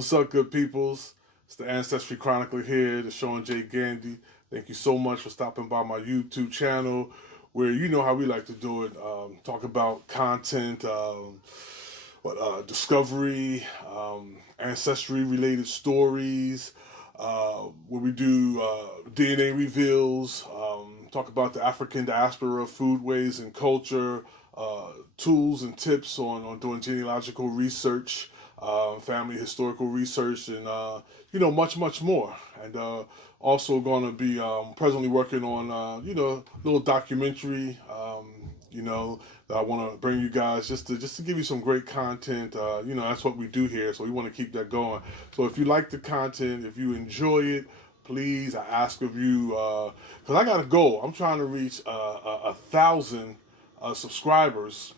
What's up, good peoples? It's the Ancestry Chronicles here, the Sean J. Gandy. Thank you so much for stopping by my YouTube channel, where you know how we like to do it. Talk about content, discovery, ancestry-related stories, where we do DNA reveals, talk about the African diaspora, foodways and culture, tools and tips on doing genealogical research, family historical research, and much more. And also going to be presently working on a little documentary. That I want to bring you guys just to give you some great content. That's what we do here, so we want to keep that going. So if you like the content, if you enjoy it, please, I ask of you, because I got a goal. I'm trying to reach 1,000 subscribers.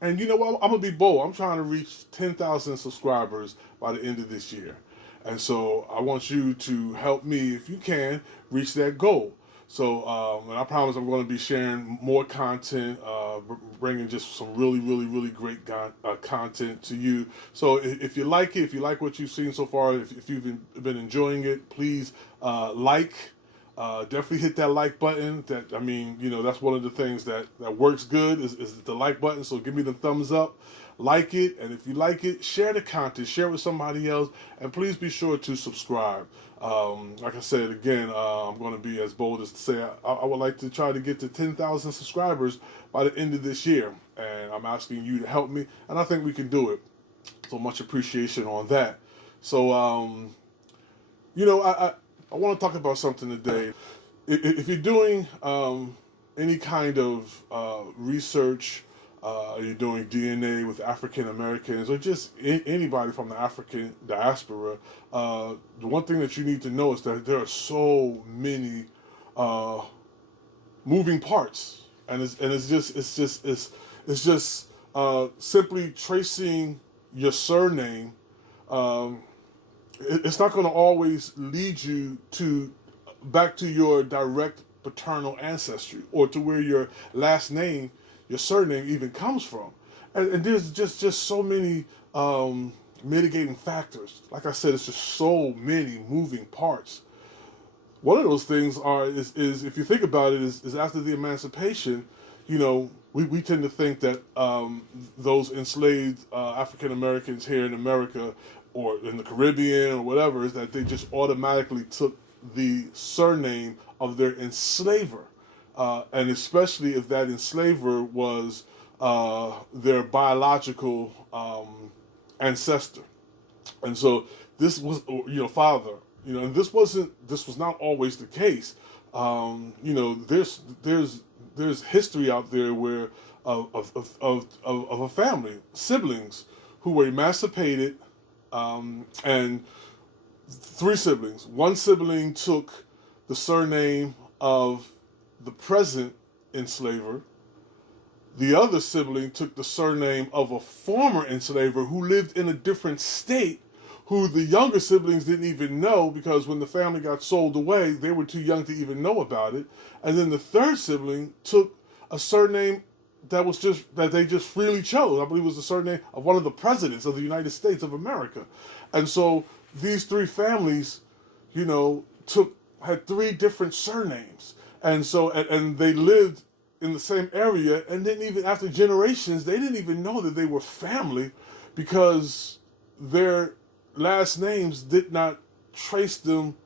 And you know what? I'm going to be bold. I'm trying to reach 10,000 subscribers by the end of this year. And so I want you to help me, if you can, reach that goal. So, and I promise I'm going to be sharing more content, bringing just some really great content to you. So if you like it, if you like what you've seen so far, if you've been enjoying it, please definitely hit that like button. That's one of the things that works good is the like button. So give me the thumbs up, like it, and if you like it, share the content, share it with somebody else, and please be sure to subscribe. Like I said again, I'm going to be as bold as to say I would like to try to get to 10,000 subscribers by the end of this year, and I'm asking you to help me, and I think we can do it. So much appreciation on that. So I want to talk about something today. If you're doing any kind of research, you're doing DNA with African Americans, or just anybody from the African diaspora, the one thing that you need to know is that there are so many moving parts, and it's just simply tracing your surname. It's not going to always lead you back to your direct paternal ancestry, or to where your last name, your surname, even comes from. And there's just so many mitigating factors. Like I said, it's just so many moving parts. One of those things is if you think about it, is after the emancipation, we tend to think that those enslaved African Americans here in America or in the Caribbean or whatever, is that they just automatically took the surname of their enslaver. And especially if that enslaver was their biological ancestor. And so this was, father, and this was not always the case. There's history out there where of a family, siblings who were emancipated, and three siblings. One sibling took the surname of the present enslaver. The other sibling took the surname of a former enslaver who lived in a different state, who the younger siblings didn't even know, because when the family got sold away, they were too young to even know about it. And then the third sibling took a surname that they just freely chose. I believe it was the surname of one of the presidents of the United States of America. And so these three families, had three different surnames. And so, and they lived in the same area, and then even after generations, they didn't even know that they were family, because their last names did not trace them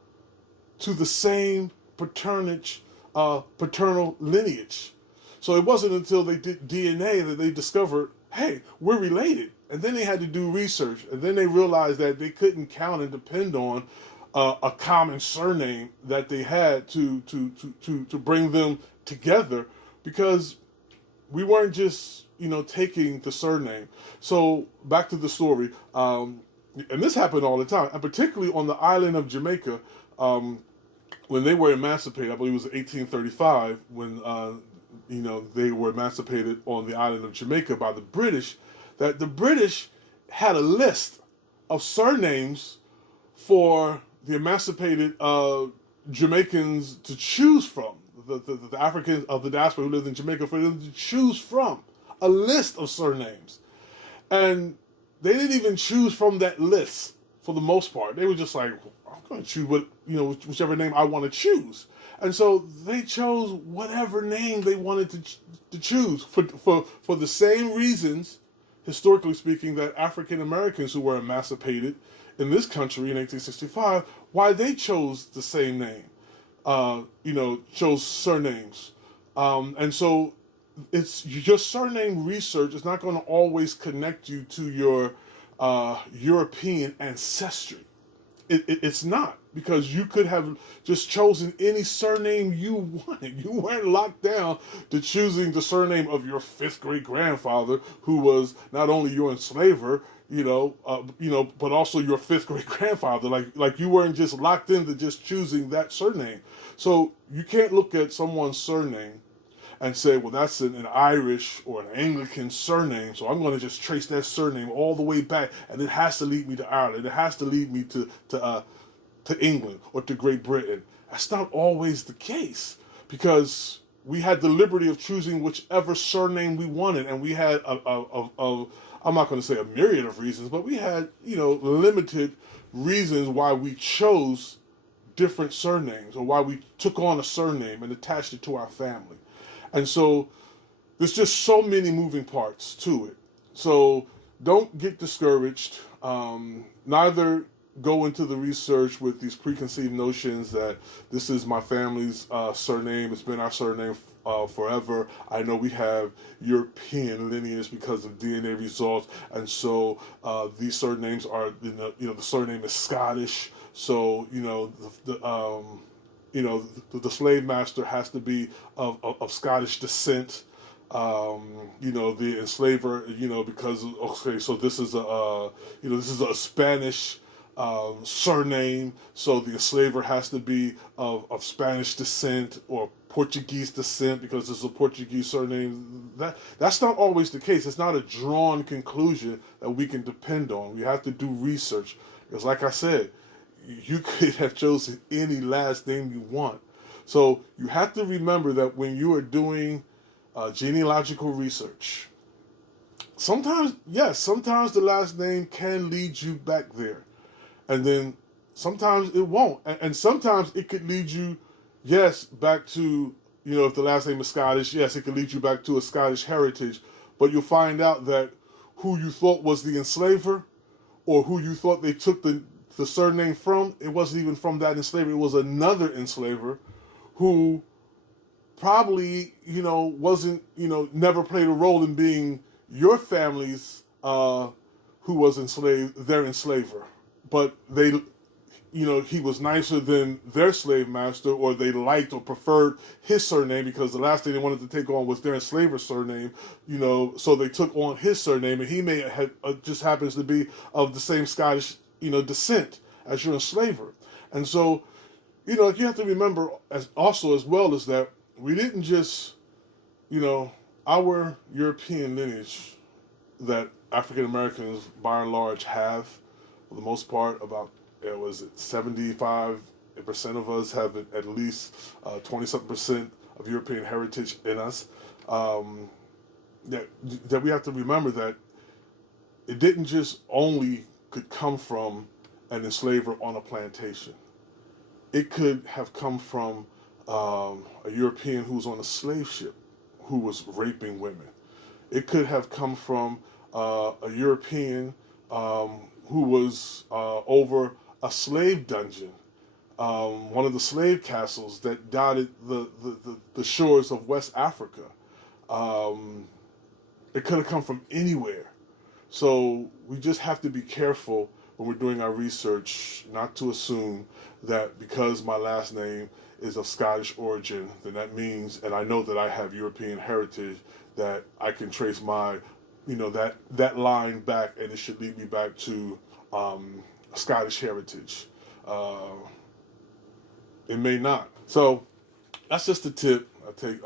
to the same paternal lineage. So it wasn't until they did DNA that they discovered, hey, we're related. And then they had to do research, and then they realized that they couldn't count and depend on a common surname that they had to bring them together, because we weren't just taking the surname. So back to the story, and this happened all the time, and particularly on the island of Jamaica, when they were emancipated. I believe it was 1835 when they were emancipated on the island of Jamaica by the British. That the British had a list of surnames for the emancipated Jamaicans to choose from, the Africans of the diaspora who lived in Jamaica, for them to choose from a list of surnames. And they didn't even choose from that list for the most part. They were just like, I'm going to choose whichever name I want to choose. And so they chose whatever name they wanted to choose for the same reasons, historically speaking, that African Americans who were emancipated in this country in 1865, why they chose the same name, chose surnames. And so it's your surname research is not going to always connect you to your European ancestry. It's not, because you could have just chosen any surname you wanted. You weren't locked down to choosing the surname of your fifth great grandfather, who was not only your enslaver, but also your fifth great grandfather. Like you weren't just locked into just choosing that surname. So you can't look at someone's surname and say, well, that's an Irish or an Anglican surname, so I'm going to just trace that surname all the way back, and it has to lead me to Ireland. It has to lead me to England or to Great Britain. That's not always the case, because we had the liberty of choosing whichever surname we wanted, and we had I'm not going to say a myriad of reasons, but we had limited reasons why we chose different surnames, or why we took on a surname and attached it to our family. And so there's just so many moving parts to it. So don't get discouraged. Neither go into the research with these preconceived notions that this is my family's surname. It's been our surname forever. I know we have European lineage because of DNA results, and so these surnames are, the surname is Scottish. So the slave master has to be of Scottish descent. The enslaver, because so this is a Spanish surname, so the enslaver has to be of Spanish descent or Portuguese descent because it's a Portuguese surname. That's not always the case. It's not a drawn conclusion that we can depend on. We have to do research, because, like I said, you could have chosen any last name you want. So you have to remember that when you are doing genealogical research, sometimes the last name can lead you back there. And then sometimes it won't. And sometimes it could lead you, back to, if the last name is Scottish, it could lead you back to a Scottish heritage. But you'll find out that who you thought was the enslaver, or who you thought they took the surname from, it wasn't even from that enslaver. It was another enslaver who probably, wasn't, never played a role in being your family's, who was their enslaver. But they, he was nicer than their slave master, or they liked or preferred his surname because the last thing they wanted to take on was their enslaver's surname, so they took on his surname, and he may have just happens to be of the same Scottish descent as your enslaver. And so, you have to remember as well as that we didn't just, our European lineage that African Americans by and large have, for the most part, about 75% of us have at least 20-something% of European heritage in us. That we have to remember that it didn't just only could come from an enslaver on a plantation. It could have come from a European who was on a slave ship who was raping women. It could have come from a European who was over a slave dungeon, one of the slave castles that dotted the shores of West Africa. It could have come from anywhere. So we just have to be careful when we're doing our research not to assume that because my last name is of Scottish origin, then that means, and I know that I have European heritage, that I can trace my, that line back, and it should lead me back to Scottish heritage. It may not. So that's just a tip I take,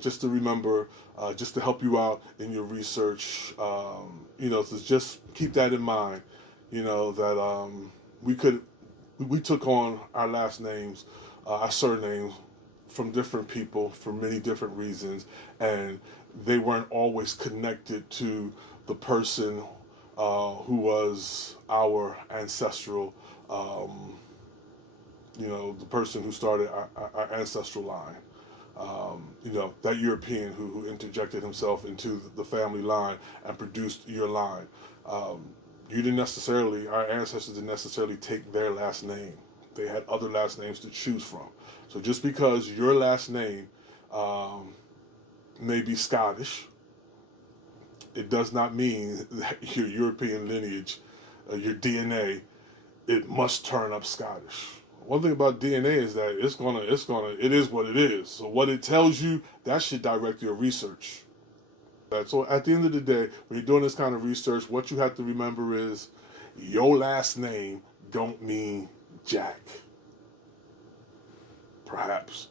just to remember, just to help you out in your research. To just keep that in mind. That we took on our last names, our surnames from different people for many different reasons, and they weren't always connected to the person who was our ancestral, the person who started our ancestral line. That European who interjected himself into the family line and produced your line. Our ancestors didn't necessarily take their last name. They had other last names to choose from. So just because your last name may be Scottish, it does not mean that your European lineage, your DNA, it must turn up Scottish. One thing about DNA is that it is what it is. So what it tells you, that should direct your research. So at the end of the day, when you're doing this kind of research, what you have to remember is your last name don't mean Jack. Perhaps.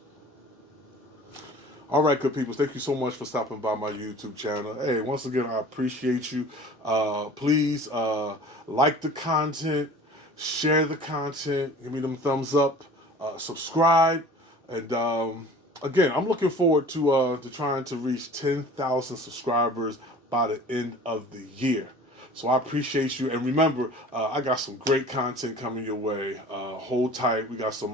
All right, good people. Thank you so much for stopping by my YouTube channel. Hey, once again, I appreciate you. Please like the content, share the content, give me them thumbs up, subscribe, and again, I'm looking forward to trying to reach 10,000 subscribers by the end of the year. So I appreciate you, and remember, I got some great content coming your way. Hold tight. We got some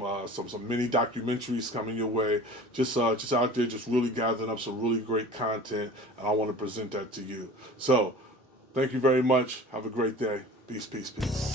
mini documentaries coming your way. Just out there, just really gathering up some really great content, and I want to present that to you. So, thank you very much. Have a great day. Peace, peace, peace.